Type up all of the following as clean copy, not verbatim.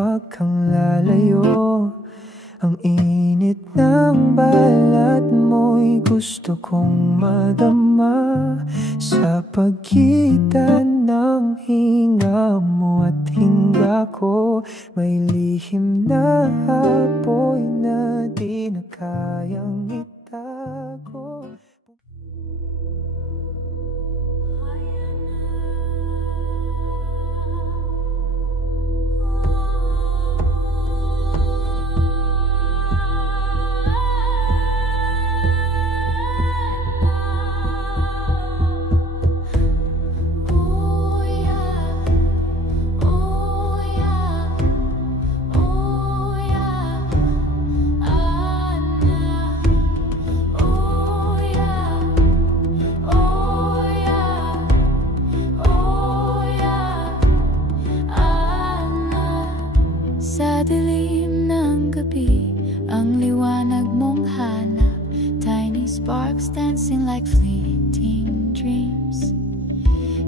huwag kang lalayo. Ang init ng balat mo'y gusto kong madama. Sa pagitan ng hinga mo at hinga ko, may lihim na apoy na di na kayang itago. Sa dilim ng gabi, ang liwanag mong hanap. Tiny sparks dancing like fleeting dreams.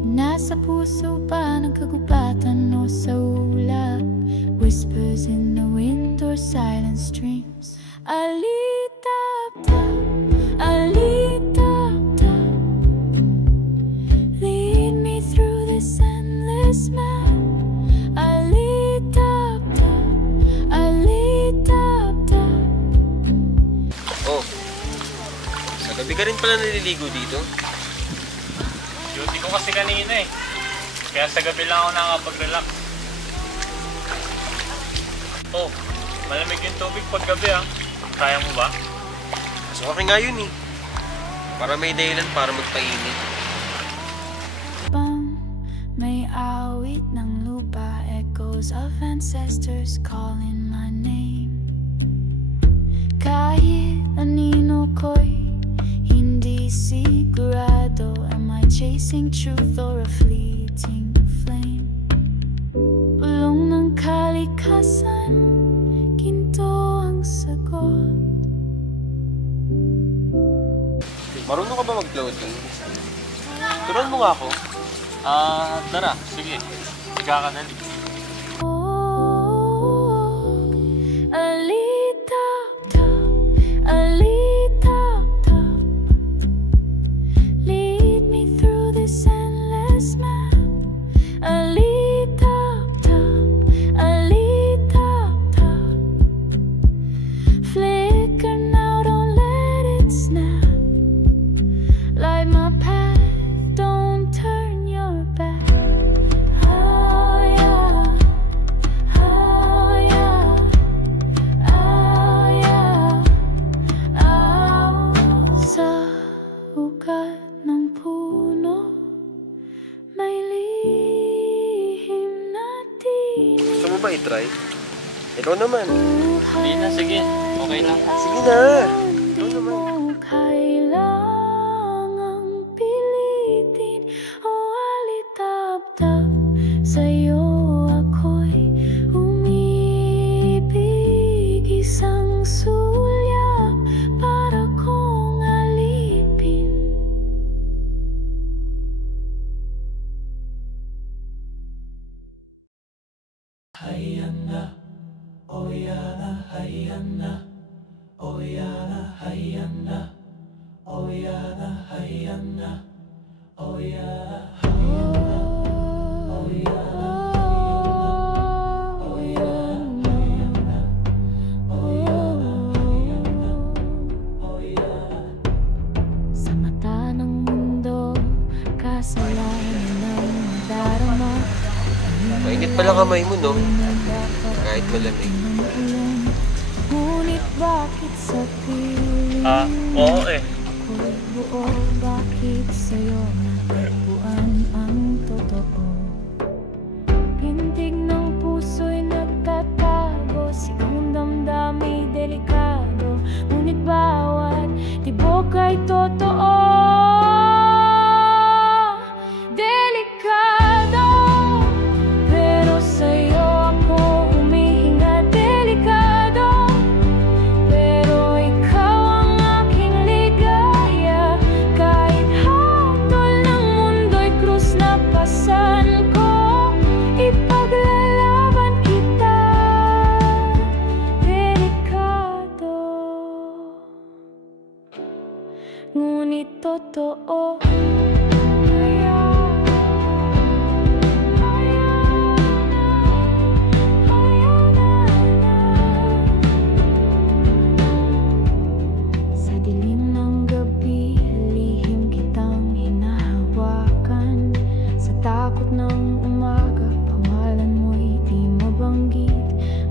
Nasa puso ba ng kagubatan o sa ulap? Whispers in the wind or silent streams. Alitap-tap, alitap-tap, lead me through this endless map. Gabi ka rin pala naliligo dito? Duty ko kasi kanina eh. Kaya sa gabi lang ako nakakapag-relax. Oh, malamig yung tubig pag gabi ah. Kaya mo ba? Mas okay nga yun eh. Para may dahilan para magpainit. May awit ng lupa, echoes of ancestors calling my name. Kahit anino ko'y hindi sigurado, am I chasing truth or a fleeting flame? Bulong ng kalikasan, ginto ang sagot. Marunong ka ba mag-floating? Turuan mo nga ako. Tara, sige. Higa ka na. Gusto mo ba i-try? Ikaw naman. Hindi na, sige. Okay lang. Sige na. Ikaw naman. Kailangang pilitin o alitap-tap. Sa'yo ako'y umibig. Isang sulyap para kong alipin. Hayana, oyana, hayana, oyana, hayana, oyana, hayana, oyana, hayana, oyana, oyana, hayana, oyana, hayana, oyana. Sa mata ng mundo, kasalanan ng darama. Mainit pala kamay mo, no? Kahit malamig. Ngunit bakit sa piling Oo eh. ako'y buo? Bakit sa'yo natagpuan ang totoo? Pintig ng puso'y nagtatago, sigang damdamay delikado. Ngunit bawat tibok ay totoo. Mundo totoo. Sa dilim ng gabi, lihim kitang hinahawakan. Sa takot ng umaga, pangalan mo'y di mabanggit.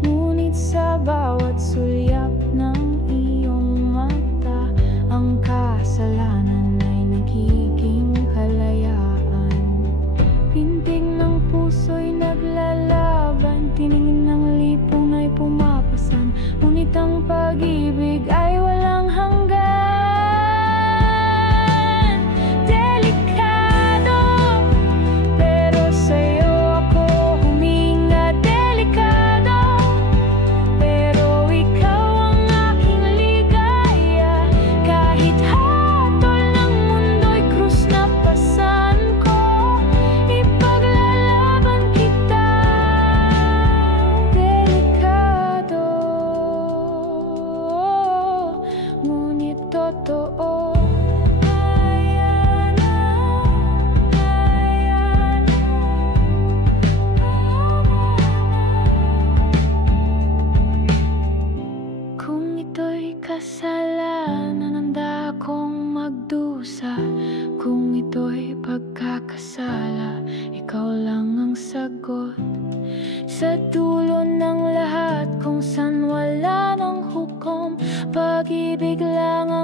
Ngunit sa bawat sulyap ng iyong mata, ang kasalanan ay nagiging kalayaan. Pintig ng puso'y naglalaban, tiningin ng lipong ay pumapasan. Ngunit ang pag-ibig ay walang hanggan. Delikado, pero sa'yo ako huminga. Delikado, pero ikaw ang aking ligaya. Kahit hatol ng mundo'y krus na pasan ko, ipaglalaban kita. Delikado, ngunit totoo. Kung ito'y kasalanan, handa akong magdusa. Kung ito'y pagkakasala, ikaw lang ang sagot. Sa dulo ng lahat, kung saan wala ng hukom, pag-ibig lang ang